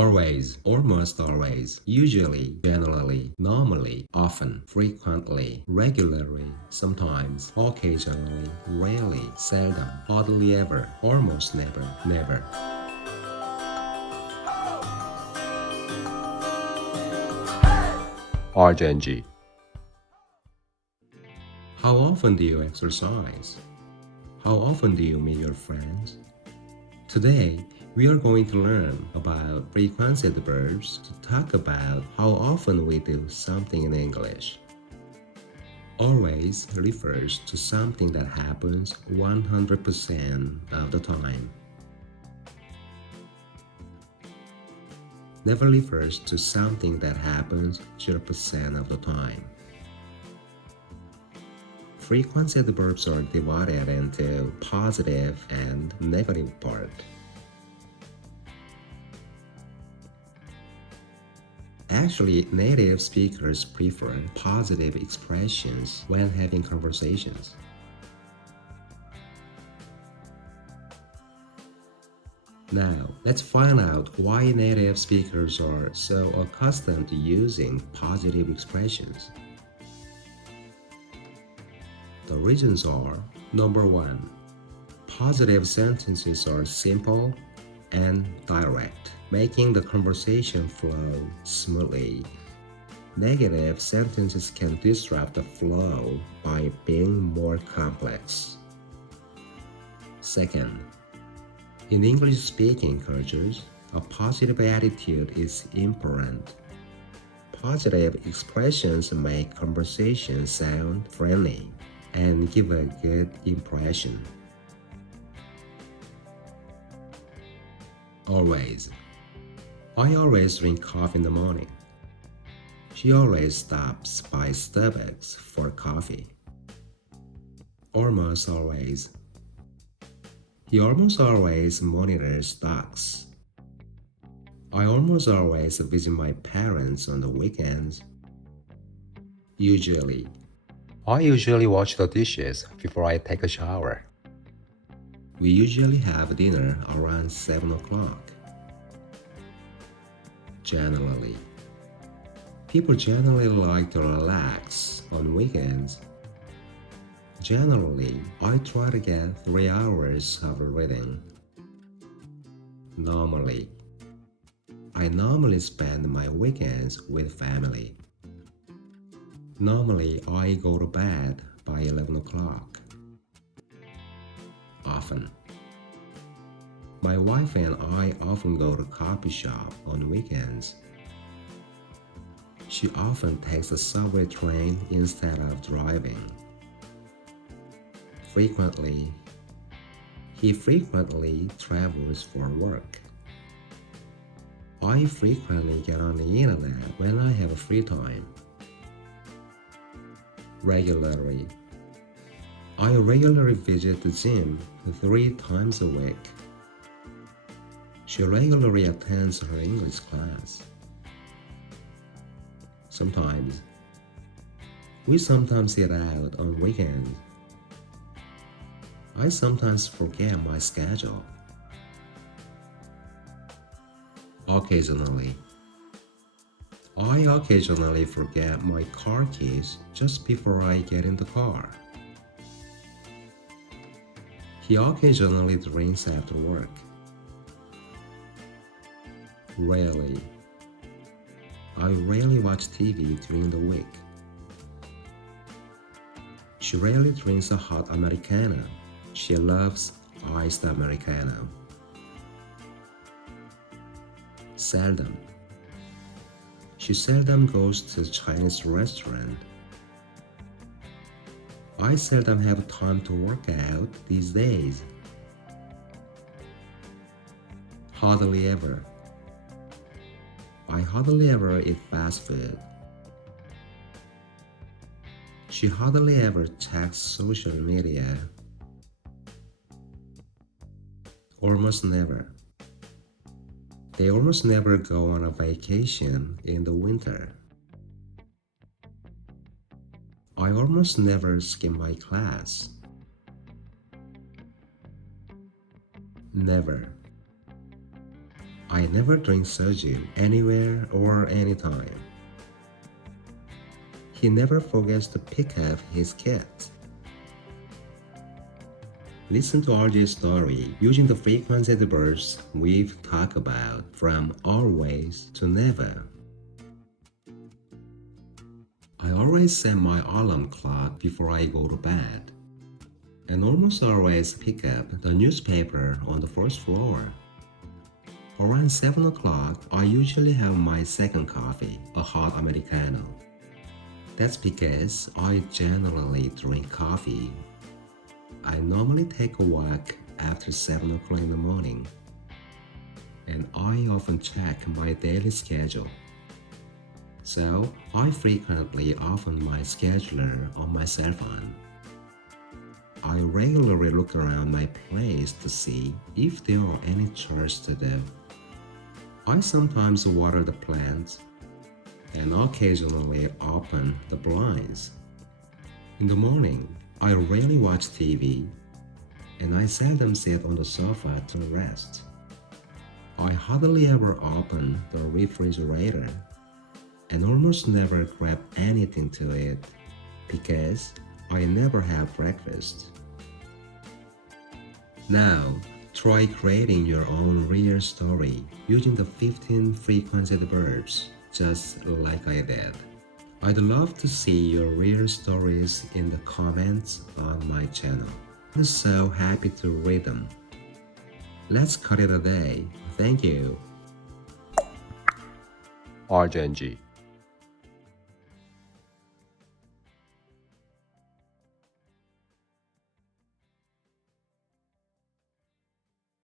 Always, almost always, usually, generally, normally, often, frequently, regularly, sometimes, occasionally, rarely, seldom, hardly ever, almost never, never. RNG. How often do you exercise? How often do you meet your friends? Today, we are going to learn about frequency adverbs to talk about how often we do something in English. Always refers to something that happens 100% of the time. Never refers to something that happens 0% of the time. Frequency adverbs are divided into positive and negative part. Actually, native speakers prefer positive expressions when having conversations. Now, let's find out why native speakers are so accustomed to using positive expressions. The reasons are: number one, positive sentences are simple and direct, making the conversation flow smoothly. Negative sentences can disrupt the flow by being more complex. Second, in English-speaking cultures, a positive attitude is important. Positive expressions make conversation sound friendly and give a good impression. Always. I always drink coffee in the morning. She always stops by Starbucks for coffee. Almost always. He almost always monitors stocks. I almost always visit my parents on the weekends. Usually. I usually wash the dishes before I take a shower. We usually have dinner around 7 o'clock. Generally. People generally like to relax on weekends. Generally, I try to get 3 hours of reading. Normally. I normally spend my weekends with family. Normally, I go to bed by 11 o'clock. Often. My wife and I often go to coffee shop on weekends. She often takes the subway train instead of driving. Frequently. He frequently travels for work. I frequently get on the internet when I have free time. Regularly. I regularly visit the gym 3 times a week. She regularly attends her English class. Sometimes. We sometimes eat out on weekends. I sometimes forget my schedule. Occasionally. I occasionally forget my car keys just before I get in the car. He occasionally drinks after work. Rarely. I rarely watch TV during the week. She rarely drinks a hot Americano. She loves iced Americano. Seldom. She seldom goes to a Chinese restaurant. I seldom have time to work out these days. Hardly ever. I hardly ever eat fast food. She hardly ever checks social media. Almost never. They almost never go on a vacation in the winter. I almost never skip my class. Never. I never drink soju anywhere or anytime. He never forgets to pick up his kids. Listen to RJ's story using the frequent adverbs we've talked about, from always to never. I always set my alarm clock before I go to bed, and almost always pick up the newspaper on the first floor. Around 7 o'clock, I usually have my second coffee, a hot Americano. That's because I generally drink coffee. I normally take a walk after 7 o'clock in the morning, and I often check my daily schedule. So I frequently open my scheduler on my cell phone. I regularly look around my place to see if there are any chores to do. I sometimes water the plants and occasionally open the blinds. In the morning, I rarely watch TV, and I seldom sit on the sofa to rest. I hardly ever open the refrigerator and almost never grab anything to eat because I never have breakfast. Now, try creating your own real story using the 15 frequent adverbs, just like I did. I'd love to see your real stories in the comments on my channel. I'm so happy to read them. Let's cut it a day. Thank you. RJNG